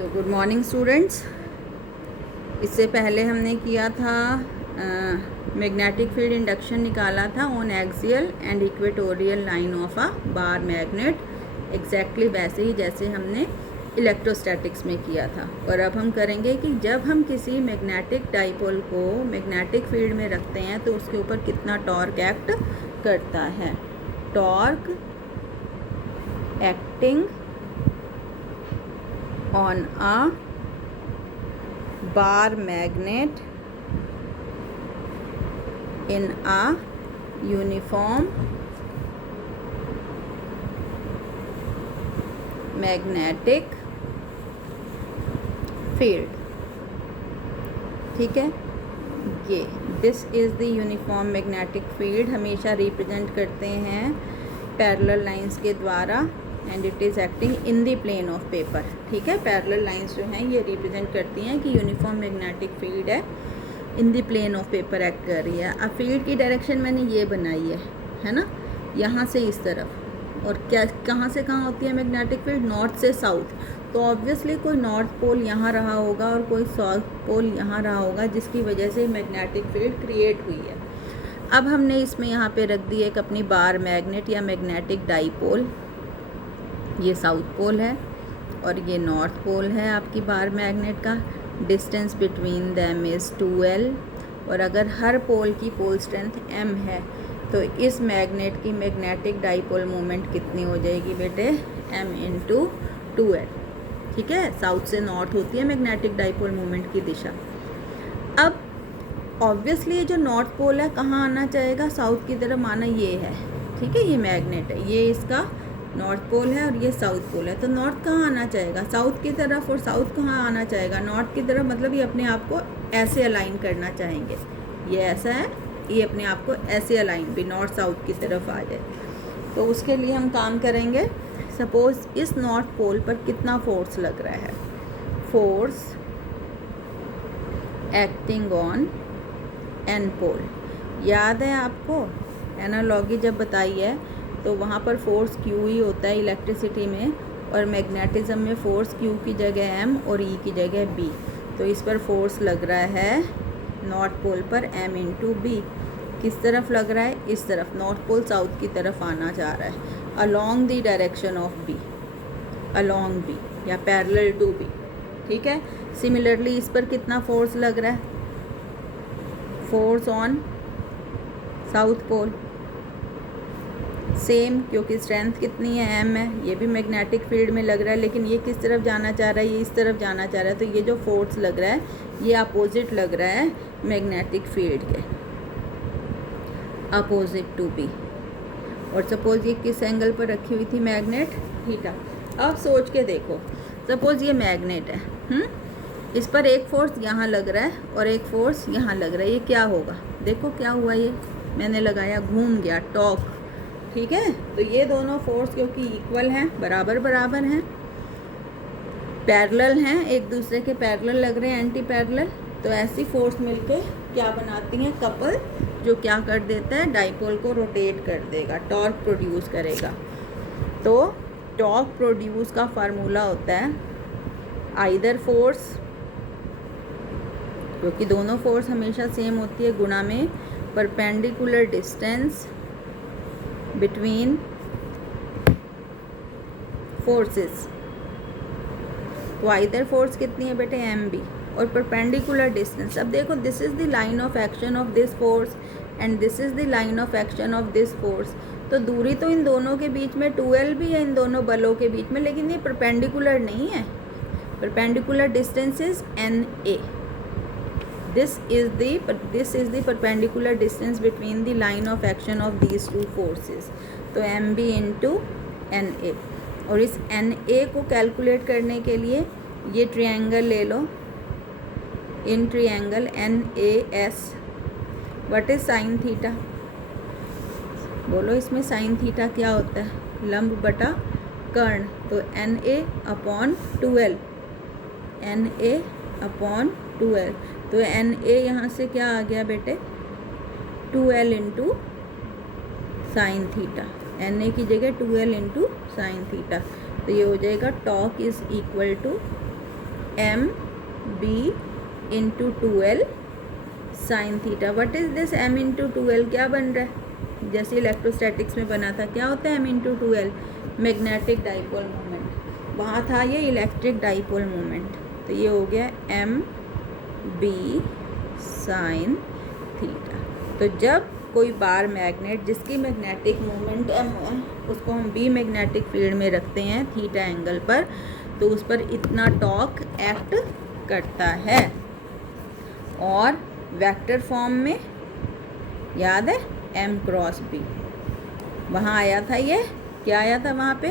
तो good morning students. इससे पहले हमने किया था मैग्नेटिक फील्ड इंडक्शन निकाला था on axial and equatorial line of a bar magnet, exactly वैसे ही जैसे हमने इलेक्ट्रोस्टैटिक्स में किया था। और अब हम करेंगे कि जब हम किसी मैग्नेटिक डाइपोल को मैग्नेटिक फील्ड में रखते हैं तो उसके ऊपर कितना टॉर्क एक्ट करता है। Torque acting on a bar magnet in a uniform magnetic field। ठीक है, ये this is the uniform magnetic field हमेशा रिप्रेजेंट करते हैं पैरेलल लाइंस के द्वारा and it is acting in the plane of paper. ठीक है, पैरेलल लाइंस जो हैं ये रिप्रेजेंट करती हैं कि यूनिफॉर्म मैग्नेटिक फील्ड है, in the plane of paper act कर रही है। अब फील्ड की डायरेक्शन मैंने ये बनाई है ना, यहाँ से इस तरफ। और क्या कहाँ से कहाँ होती है मैग्नेटिक फील्ड? नॉर्थ से साउथ। तो ऑब्वियसली कोई नॉर्थ पोल यहाँ रहा होगा और कोई साउथ पोल यहाँ रहा होगा, जिसकी वजह से मैग्नेटिक फील्ड क्रिएट हुई है। अब हमने इसमें यहाँ पे रख दी एक अपनी बार मैग्नेट या मैग्नेटिक डाईपोल। ये साउथ पोल है और ये नॉर्थ पोल है आपकी बार मैग्नेट का। Distance between them is 2L। और अगर हर पोल की पोल स्ट्रेंथ m है तो इस मैग्नेट की मैग्नेटिक डाईपोल मोमेंट कितनी हो जाएगी बेटे? m × 2L। ठीक है, साउथ से नॉर्थ होती है मैग्नेटिक डाईपोल मोमेंट की दिशा। अब ऑब्वियसली ये जो नॉर्थ पोल है कहाँ आना चाहेगा? साउथ की तरफ आना ये है। ठीक है, ये मैग्नेट है, ये इसका नॉर्थ पोल है और ये साउथ पोल है। तो नॉर्थ कहाँ आना चाहेगा? साउथ की तरफ। और साउथ कहाँ आना चाहेगा? नॉर्थ की तरफ। मतलब ये अपने आप को ऐसे अलाइन करना चाहेंगे। ये ऐसा है, ये अपने आप को ऐसे अलाइन भी नॉर्थ साउथ की तरफ आ जाए। तो उसके लिए हम काम करेंगे। सपोज़ इस नॉर्थ पोल पर कितना फोर्स लग रहा है? Force acting on N pole. याद है आपको एनालॉजी जब बताई है तो वहाँ पर फोर्स Q ही होता है इलेक्ट्रिसिटी में, और मैग्नेटिज्म में फोर्स Q की जगह M और E की जगह B। तो इस पर फोर्स लग रहा है नॉर्थ पोल पर M × B। किस तरफ लग रहा है? इस तरफ। नॉर्थ पोल साउथ की तरफ आना चाह रहा है, along the direction of B, along B या पैरेलल टू B। ठीक है, सिमिलरली इस पर कितना फोर्स लग रहा है? Force on south pole same, क्योंकि स्ट्रेंथ कितनी है? m है। ये भी मैग्नेटिक फील्ड में लग रहा है, लेकिन ये किस तरफ जाना चाह रहा है? ये इस तरफ जाना चाह रहा है। तो ये जो फोर्स लग रहा है ये अपोजिट लग रहा है मैग्नेटिक फील्ड के, अपोजिट टू B। और सपोज़ ये किस एंगल पर रखी हुई थी मैग्नेट? थीटा। अब सोच के देखो, सपोज़ ये मैग्नेट है, इस पर एक फोर्स यहाँ लग रहा है और एक फोर्स यहाँ लग रहा है। ये क्या होगा? देखो क्या हुआ, ये मैंने लगाया, घूम गया, टॉर्क। ठीक है, तो ये दोनों फोर्स क्योंकि इक्वल हैं, बराबर बराबर हैं, पैरेलल हैं, एक दूसरे के पैरेलल लग रहे हैं, एंटी पैरेलल, तो ऐसी फोर्स मिलके क्या बनाती हैं? कपल, जो क्या कर देता है? डाईपोल को रोटेट कर देगा, टॉर्क प्रोड्यूस करेगा। तो टॉर्क प्रोड्यूस का फार्मूला होता है आइदर फोर्स, क्योंकि दोनों फोर्स हमेशा सेम होती है, गुणा में परपेंडिकुलर डिस्टेंस बिटवीन फोर्सेस। तो आइदर फोर्स कितनी है बेटे? MB। और परपेंडिकुलर डिस्टेंस, अब देखो this is the line of action of this force and this is the line of action of this force. तो दूरी तो इन दोनों के बीच में 2L भी है, इन दोनों बलों के बीच में, लेकिन ये परपेंडिकुलर नहीं है। Perpendicular distance is NA। This is the perpendicular distance between the line of action of these two forces। तो MB × NA। और इस NA को कैलकुलेट करने के लिए ये ट्रायंगल ले लो, in triangle NAS। What is sine theta? बोलो इसमें साइन थीटा क्या होता है? लंब बटा कर्ण। तो NA/2L, NA/2L। तो NA यहाँ से क्या आ गया बेटे? 2L × sine theta. NA की जगह 2L × साइन थीटा। तो ये हो जाएगा torque is equal to M B into 2L sine theta. What is this m into 2L? क्या बन रहा है? जैसे इलेक्ट्रोस्टैटिक्स में बना था, क्या होता है m into 2L? Magnetic dipole moment. वहाँ था ये इलेक्ट्रिक डाइपोल मोमेंट, तो ये हो गया m b साइन थीटा। तो जब कोई बार मैग्नेट जिसकी मैग्नेटिक मोमेंट m है, उसको हम b मैग्नेटिक फील्ड में रखते हैं थीटा एंगल पर, तो उस पर इतना टॉर्क एक्ट करता है। और वेक्टर फॉर्म में याद है m क्रॉस b, वहाँ आया था, ये क्या आया था वहाँ पे?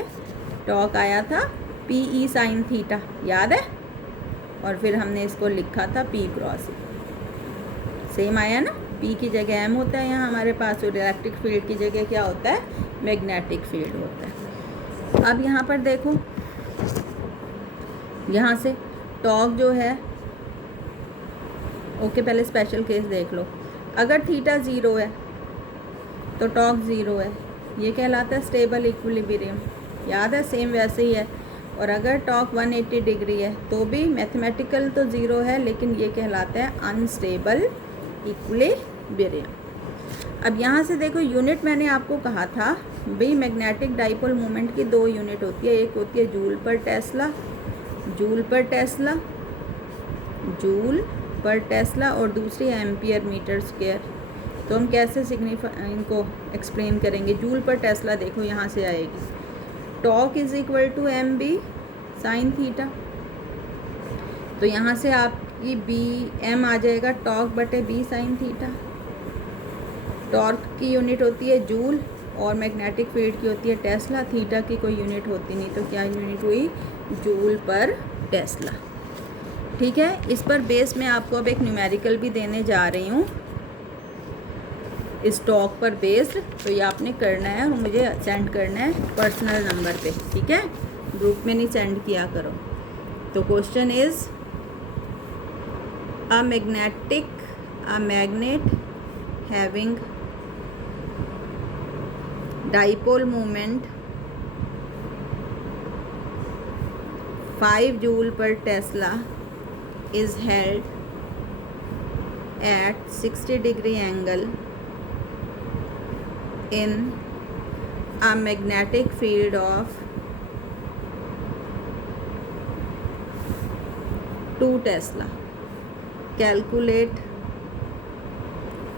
टॉर्क आया था पी ई साइन थीटा, याद है? और फिर हमने इसको लिखा था p क्रॉस e। सेम आया ना? p की जगह m होता है यहाँ हमारे पास, और इलेक्ट्रिक फील्ड की जगह क्या होता है? मैग्नेटिक फील्ड होता है। अब यहाँ पर देखो, यहाँ से टॉर्क जो है, ओके पहले स्पेशल केस देख लो। अगर थीटा 0 है तो टॉर्क 0 है, ये कहलाता है स्टेबल इक्विलिब्रियम, याद है? सेम वैसे ही है। और अगर टॉर्क 180 डिग्री है तो भी मैथमेटिकल तो 0 है, लेकिन ये कहलाता है अनस्टेबल इक्विलिब्रियम। अब यहाँ से देखो, यूनिट मैंने आपको कहा था भाई मैग्नेटिक डाइपोल मोमेंट की 2 यूनिट होती है, एक होती है जूल पर टेस्ला, जूल पर टेस्ला, जूल पर टेस्ला, और दूसरी एम्पियर मीटर स्क्वायर। तो हम कैसे इनको एक्सप्लेन करेंगे? जूल पर टेस्ला देखो यहाँ से आएगी, torque is equal to M B sine theta. तो यहाँ से आपकी बी एम आ जाएगा टॉर्क बटे बी साइन थीटा। टॉर्क की यूनिट होती है जूल और मैग्नेटिक फील्ड की होती है टेस्ला। थीटा की कोई यूनिट होती नहीं, तो क्या यूनिट हुई? जूल पर टेस्ला। ठीक है, इस पर बेस मैं आपको अब एक न्यूमेरिकल भी देने जा रही हूँ इस टॉक पर बेस्ड। तो ये आपने करना है और मुझे सेंड करना है पर्सनल नंबर पे, ठीक है? ग्रुप में नहीं सेंड किया करो। तो question is a magnet having dipole moment 5 joule per Tesla is held at 60 degree angle in a magnetic field of 2 Tesla. Calculate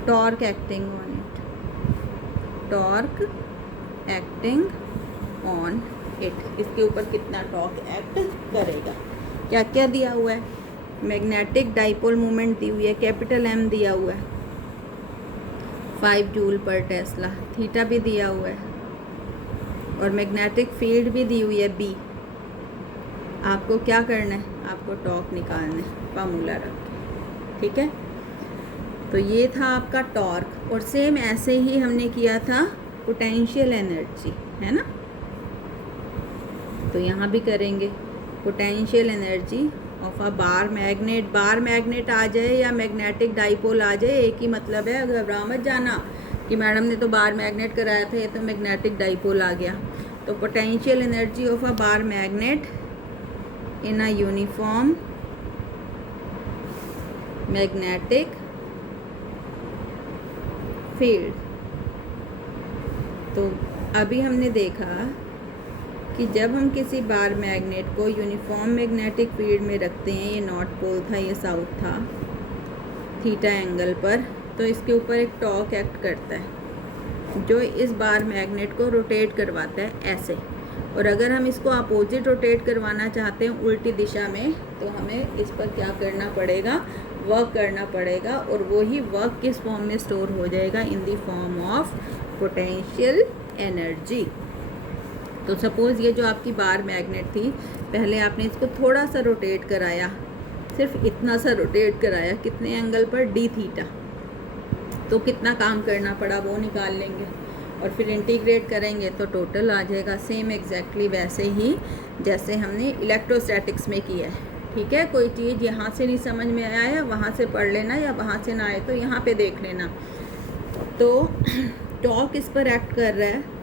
torque acting on it. Torque acting on it. इसके ऊपर कितना torque act करेगा? क्या क्या दिया हुआ है? Magnetic dipole moment दी हुई है, कैपिटल M दिया हुआ है, 5 जूल पर टेस्ला, थीटा भी दिया हुआ है, और मैग्नेटिक फील्ड भी दी हुई है B। आपको क्या करना है? आपको टॉर्क निकालना है फार्मूला रख के, ठीक है? तो ये था आपका टॉर्क। और सेम ऐसे ही हमने किया था पोटेंशियल एनर्जी, है ना? तो यहाँ भी करेंगे potential energy of a bar magnet. Bar magnet आ जाए या मैग्नेटिक डाइपोल आ जाए, एक ही मतलब है। घबरा मत जाना कि मैडम ने तो बार मैग्नेट कराया था, ये तो मैग्नेटिक डाइपोल आ गया। तो potential energy of a bar magnet in a uniform magnetic field. तो अभी हमने देखा कि जब हम किसी बार मैग्नेट को यूनिफॉर्म मैग्नेटिक फील्ड में रखते हैं, ये नॉर्थ पोल था, ये साउथ था, थीटा एंगल पर, तो इसके ऊपर एक टॉर्क एक्ट करता है जो इस बार मैग्नेट को रोटेट करवाता है ऐसे। और अगर हम इसको अपोजिट रोटेट करवाना चाहते हैं उल्टी दिशा में, तो हमें इस पर क्या करना पड़ेगा? वर्क करना पड़ेगा। और वही वर्क किस फॉर्म में स्टोर हो जाएगा? इन the form of potential energy. तो सपोज़ ये जो आपकी बार मैग्नेट थी, पहले आपने इसको थोड़ा सा रोटेट कराया, सिर्फ इतना सा रोटेट कराया, कितने एंगल पर? D theta. तो कितना काम करना पड़ा वो निकाल लेंगे और फिर इंटीग्रेट करेंगे तो टोटल आ जाएगा। सेम एग्जैक्टली वैसे ही जैसे हमने इलेक्ट्रोस्टैटिक्स में किया है, ठीक है? कोई चीज़ यहाँ से नहीं समझ में आया है, वहाँ से पढ़ लेना, या वहाँ से ना आए तो यहाँ पे देख लेना। तो टॉर्क इस पर एक्ट कर रहा है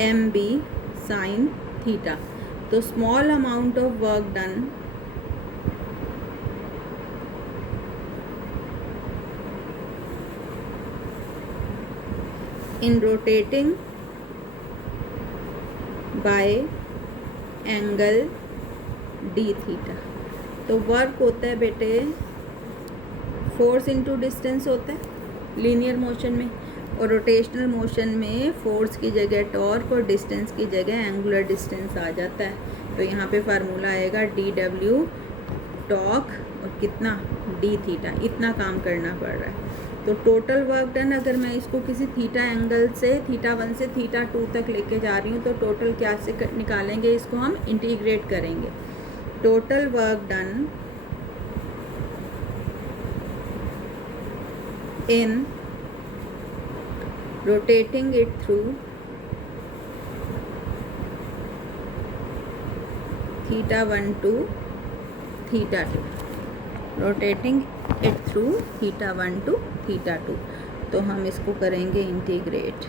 एम बी साइन थीटा। तो small amount of work done in rotating bye angle D theta. तो वर्क होता है बेटे फोर्स इनटू डिस्टेंस होता है लीनियर मोशन में, और रोटेशनल मोशन में फोर्स की जगह टॉर्क और डिस्टेंस की जगह एंगुलर डिस्टेंस आ जाता है। तो यहाँ पे फार्मूला आएगा डी डब्ल्यू टॉर्क और कितना डी थीटा, इतना काम करना पड़ रहा है। तो टोटल वर्क डन अगर मैं इसको किसी थीटा एंगल से थीटा 1 से थीटा 2 तक लेके जा रही हूँ तो टोटल क्या से निकालेंगे, इसको हम इंटीग्रेट करेंगे। Total work done in rotating it through theta 1 to theta 2, rotating it through theta 1 to theta 2। तो हम इसको करेंगे इंटीग्रेट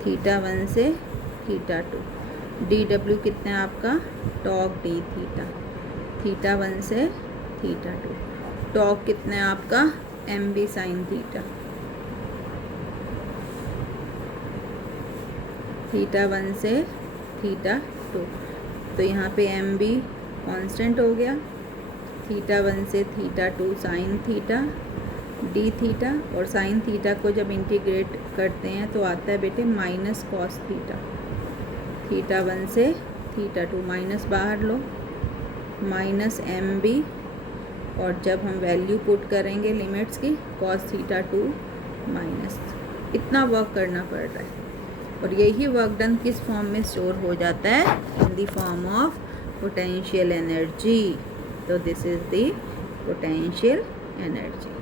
थीटा 1 से थीटा 2। डी डब्ल्यू कितना है आपका टॉक डी थीटा, थीटा 1 से थीटा 2। टॉक कितना है आपका M B sine theta, theta 1 से थीटा 2। तो यहाँ पे एम बी कॉन्स्टेंट हो गया, थीटा 1 से theta 2 sine theta D theta, और साइन थीटा को जब इंटीग्रेट करते हैं तो आता है बेटे माइनस कॉस थीटा, थीटा 1 से थीटा 2। माइनस बाहर लो, माइनस एम बी, और जब हम वैल्यू पुट करेंगे लिमिट्स की कॉस थीटा 2 माइनस, इतना वर्क करना पड़ रहा है। और यही वर्क डन किस फॉर्म में स्टोर हो जाता है, in the form of potential energy. तो this is the potential energy.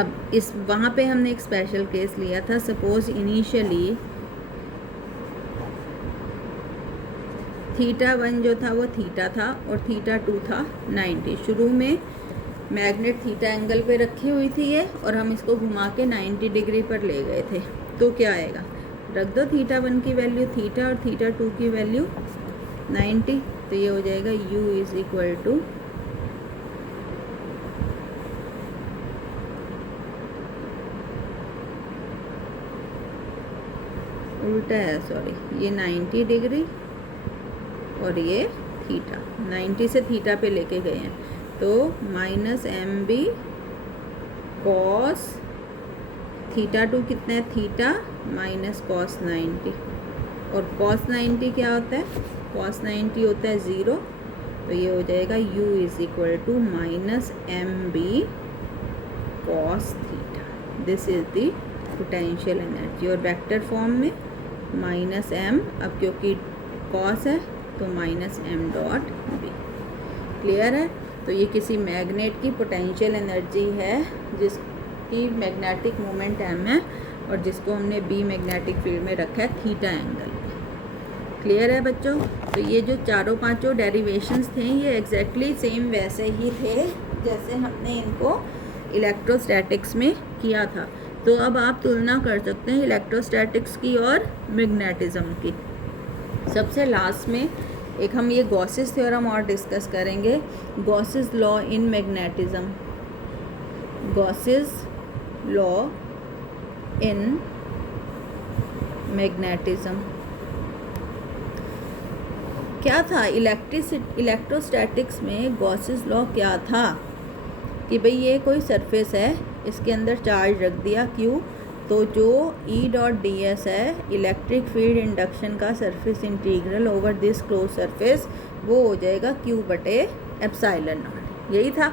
अब इस वहाँ पे हमने एक स्पेशल केस लिया था। सपोज इनिशियली थीटा 1 जो था वो थीटा था और थीटा 2 था 90। शुरू में मैग्नेट थीटा एंगल पे रखी हुई थी ये, और हम इसको घुमा के 90 डिग्री पर ले गए थे। तो क्या आएगा, रख दो थीटा 1 की वैल्यू थीटा और थीटा 2 की वैल्यू 90। तो ये हो जाएगा u इज इक्वल टू उल्टा है, सॉरी, ये 90 डिग्री और ये थीटा, 90 से थीटा पे लेके गए हैं। तो minus M B cos theta 2 कितना है थीटा माइनस कॉस 90, और कॉस 90 क्या होता है, कॉस 90 होता है 0। तो ये हो जाएगा u is equal to minus M B cos theta. This is the potential energy. और वेक्टर फॉर्म में माइनस एम, अब क्योंकि कॉस है तो minus M dot B. Clear है। तो ये किसी मैग्नेट की पोटेंशियल एनर्जी है जिसकी मैग्नेटिक मोमेंट एम है और जिसको हमने बी मैग्नेटिक फील्ड में रखा है थीटा एंगल पे। क्लियर है बच्चों। तो ये जो चारों पांचों डेरिवेशंस थे ये एग्जैक्टली सेम वैसे ही थे जैसे हमने इनको इलेक्ट्रोस्टैटिक्स में किया था। तो अब आप तुलना कर सकते हैं इलेक्ट्रोस्टैटिक्स की और मैग्नेटिज्म की। सबसे लास्ट में एक हम ये गॉसेस थ्योरम और डिस्कस करेंगे, Gauss's law in magnetism. Gauss's law in magnetism क्या था, इलेक्ट्रोस्टैटिक्स में गॉसेस लॉ क्या था कि भाई ये कोई सरफेस है, इसके अंदर चार्ज रख दिया Q, तो जो E डॉट डी एस है इलेक्ट्रिक फील्ड इंडक्शन का surface integral over this close surface वो हो जाएगा Q बटे एप्साइलन नॉट। यही था।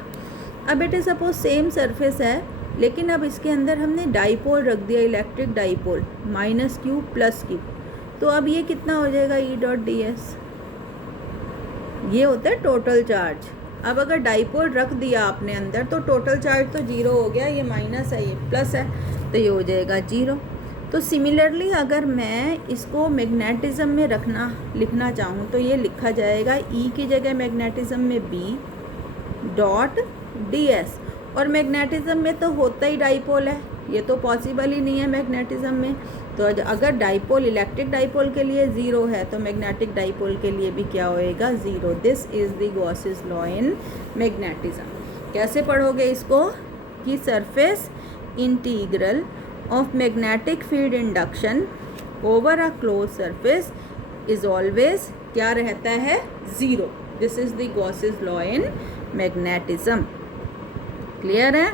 अब बेटे सपोज सेम सरफेस है लेकिन अब इसके अंदर हमने डाइपोल रख दिया, electric dipole minus Q plus Q, तो अब ये कितना हो जाएगा E डॉट डी एस, ये होता है टोटल चार्ज। अब अगर डाइपोल रख दिया आपने अंदर तो टोटल चार्ज तो 0 हो गया, ये माइनस है ये प्लस है तो ये हो जाएगा 0। तो सिमिलरली अगर मैं इसको मैग्नेटिज्म में लिखना चाहूँ तो ये लिखा जाएगा E की जगह मैग्नेटिज्म में B डॉट डी एस, और मैग्नेटिज्म में तो होता ही डाइपोल है, ये तो पॉसिबल ही नहीं है मैग्नेटिज्म में। तो अगर डाइपोल इलेक्ट्रिक डाइपोल के लिए 0 है तो मैग्नेटिक डाइपोल के लिए भी क्या होएगा 0। This is the Gauss's law in magnetism. कैसे पढ़ोगे इसको कि surface integral of magnetic field induction over a close surface is always क्या रहता है, zero. This is the Gauss's law in magnetism. Clear है?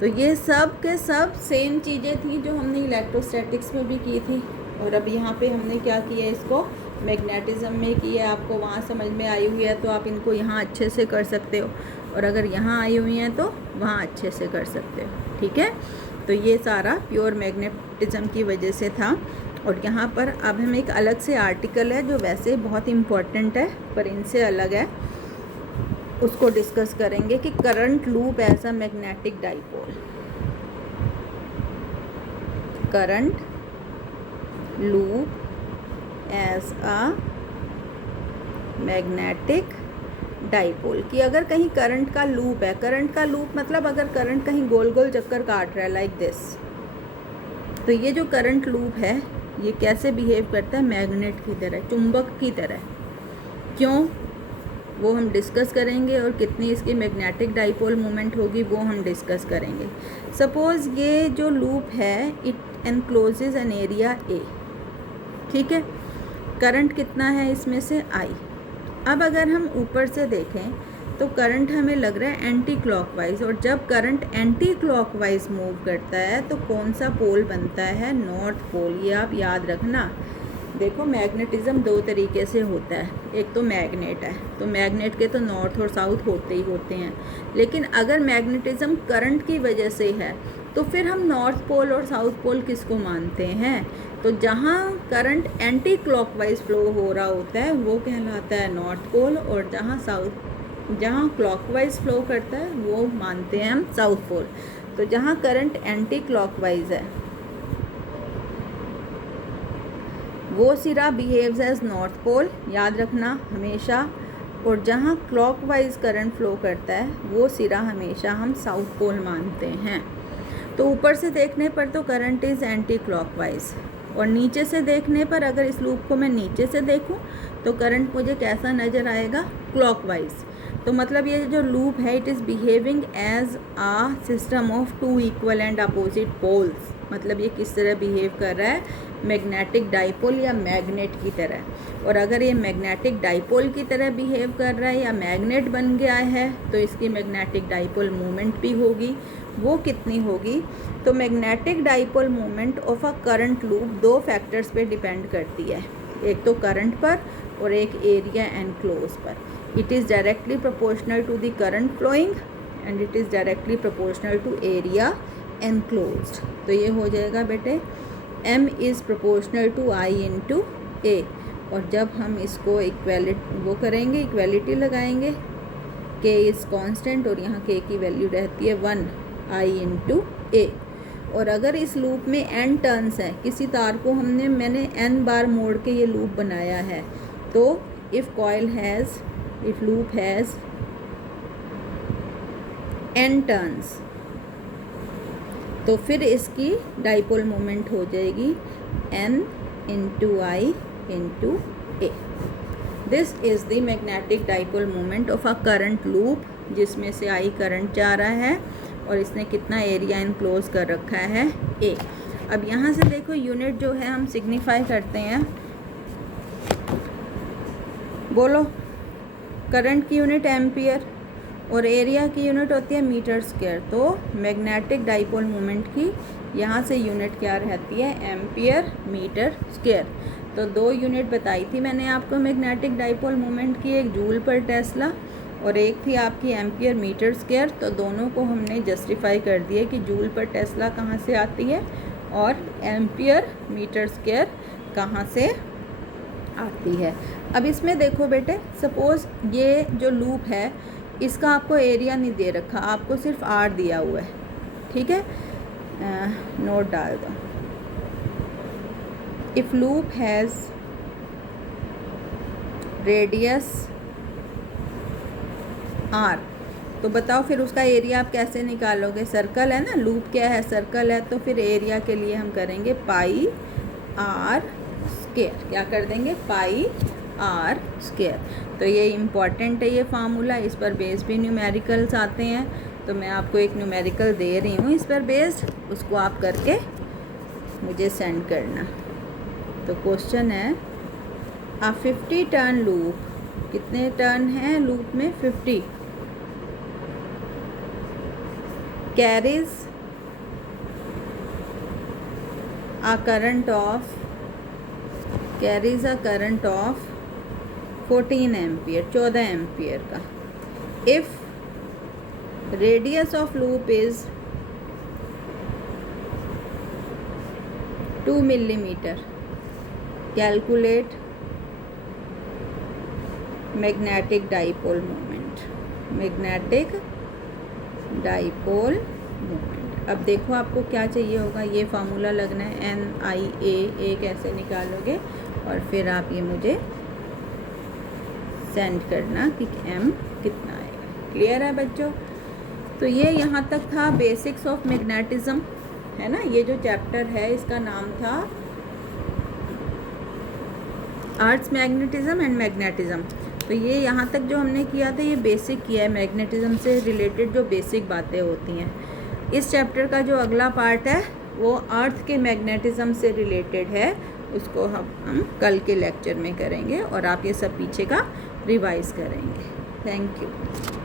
तो ये सब के सब सेम चीज़ें थी जो हमने इलेक्ट्रोस्टैटिक्स में भी की थी, और अब यहाँ पे हमने क्या किया, इसको मैग्नेटिज्म में किया। आपको वहाँ समझ में आई हुई है तो आप इनको यहाँ अच्छे से कर सकते हो, और अगर यहाँ आई हुई हैं तो वहाँ अच्छे से कर सकते हो। ठीक है, तो ये सारा प्योर मैग्नेटिज्म की वजह से था। और यहाँ पर अब हम एक अलग से आर्टिकल है जो वैसे बहुत इम्पॉर्टेंट है पर इनसे अलग है, उसको डिस्कस करेंगे कि current loop as a magnetic dipole. Current loop as a magnetic dipole, कि अगर कहीं करंट का लूप है, करंट का लूप मतलब अगर करंट कहीं गोल गोल चक्कर काट रहा है लाइक दिस, तो ये जो करंट लूप है ये कैसे बिहेव करता है, मैग्नेट की तरह, चुंबक की तरह। क्यों, वो हम डिस्कस करेंगे, और कितनी इसकी मैग्नेटिक डाइपोल मोमेंट होगी वो हम डिस्कस करेंगे। सपोज़ ये जो लूप है it encloses an area A, ठीक है, करंट कितना है इसमें से आई। अब अगर हम ऊपर से देखें तो करंट हमें लग रहा है एंटी क्लॉकवाइज, और जब करंट एंटी क्लॉकवाइज मूव करता है तो कौन सा पोल बनता है, नॉर्थ पोल। ये आप याद रखना। देखो मैग्नेटिज्म दो तरीके से होता है, एक तो मैग्नेट है, तो मैग्नेट के तो नॉर्थ और साउथ होते ही होते हैं, लेकिन अगर मैग्नेटिज्म करंट की वजह से है तो फिर हम नॉर्थ पोल और साउथ पोल किसको मानते हैं, तो जहाँ करंट एंटी क्लॉकवाइज फ्लो हो रहा होता है वो कहलाता है नॉर्थ पोल, और जहाँ क्लॉकवाइज फ्लो करता है वो मानते हैं हम साउथ पोल। तो जहाँ करंट एंटी क्लॉकवाइज है वो सिरा बिहेव्स एज नॉर्थ पोल, याद रखना हमेशा, और जहाँ क्लॉकवाइज करंट फ्लो करता है वो सिरा हमेशा हम साउथ पोल मानते हैं। तो ऊपर से देखने पर तो करंट इज़ एंटी क्लॉकवाइज, और नीचे से देखने पर अगर इस लूप को मैं नीचे से देखूं तो करंट मुझे कैसा नज़र आएगा, क्लॉकवाइज। तो मतलब ये जो लूप है it is behaving as a system of two equal and opposite poles. मतलब ये किस तरह बिहेव कर रहा है, मैग्नेटिक डाइपोल या मैग्नेट की तरह। और अगर ये मैग्नेटिक डाइपोल की तरह बिहेव कर रहा है या मैग्नेट बन गया है तो इसकी मैग्नेटिक डाइपोल मोमेंट भी होगी। वो कितनी होगी, तो magnetic dipole moment of a current loop दो फैक्टर्स पे डिपेंड करती है, एक तो करंट पर और एक एरिया एनक्लोज पर। It is directly proportional to the current flowing and it is directly proportional to area enclosed. तो ये हो जाएगा बेटे m is proportional to i into A, और जब हम इसको करेंगे, इक्वेलिटी लगाएंगे, k इज़ कांस्टेंट और यहाँ k की वैल्यू रहती है 1 i इंटू ए। और अगर इस लूप में n टर्न्स हैं, किसी तार को मैंने n बार मोड़ के ये लूप बनाया है, तो if loop has n turns तो फिर इसकी डाइपोल मोमेंट हो जाएगी n into I into A. This is the magnetic dipole moment of a current loop, जिसमें से आई करंट जा रहा है और इसने कितना एरिया इनक्लोज कर रखा है, ए। अब यहाँ से देखो यूनिट जो है हम सिग्निफाई करते हैं, बोलो, करंट की यूनिट एम्पियर और एरिया की यूनिट होती है मीटर स्क्वायर। तो मैग्नेटिक डाइपोल मोमेंट की यहाँ से यूनिट क्या रहती है, एम्पियर मीटर स्क्वायर। तो दो यूनिट बताई थी मैंने आपको मैग्नेटिक डाइपोल मोमेंट की, एक जूल पर टेस्ला और एक थी आपकी एम्पियर मीटर स्क्वायर। तो दोनों को हमने जस्टिफाई कर दिया कि जूल पर टेस्ला कहाँ से आती है और एम्पियर मीटर स्क्वायर कहाँ से आती है। अब इसमें देखो बेटे, सपोज़ ये जो लूप है इसका आपको एरिया नहीं दे रखा, आपको सिर्फ आर दिया हुआ है, ठीक है, नोट डाल दो। If loop has radius R, तो बताओ फिर उसका एरिया आप कैसे निकालोगे, सर्कल है ना, लूप क्या है, सर्कल है, तो फिर एरिया के लिए हम करेंगे पाई आर स्क्वायर। क्या कर देंगे, पाई आर स्क्वायर। तो ये इम्पॉर्टेंट है ये फार्मूला, इस पर बेस भी न्यूमेरिकल्स आते हैं। तो मैं आपको एक न्यूमेरिकल दे रही हूँ इस पर बेस्ड, उसको आप करके मुझे सेंड करना। तो क्वेश्चन है अ 50 टर्न लूप, कितने टर्न हैं लूप में? 50, carries a current of 14 ampere, 14 ampere का। If radius of loop is 2 millimetre, calculate magnetic dipole moment, magnetic dipole moment. अब देखो आपको क्या चाहिए होगा, ये फार्मूला लगना है NIA, कैसे निकालोगे, और फिर आप ये मुझे सेंड करना कि M कितना आएगा। क्लियर है बच्चों? तो ये यहाँ तक था बेसिक्स ऑफ मैग्नेटिज्म, है ना। ये जो चैप्टर है इसका नाम था आर्ट्स मैग्नेटिज्म एंड मैग्नेटिज्म। तो ये यहाँ तक जो हमने किया था ये बेसिक किया है, मैग्नेटिज्म से रिलेटेड जो बेसिक बातें होती हैं। इस चैप्टर का जो अगला पार्ट है वो अर्थ के मैग्नेटिज्म से रिलेटेड है, उसको हम कल के लेक्चर में करेंगे और आप ये सब पीछे का रिवाइज करेंगे। Thank you.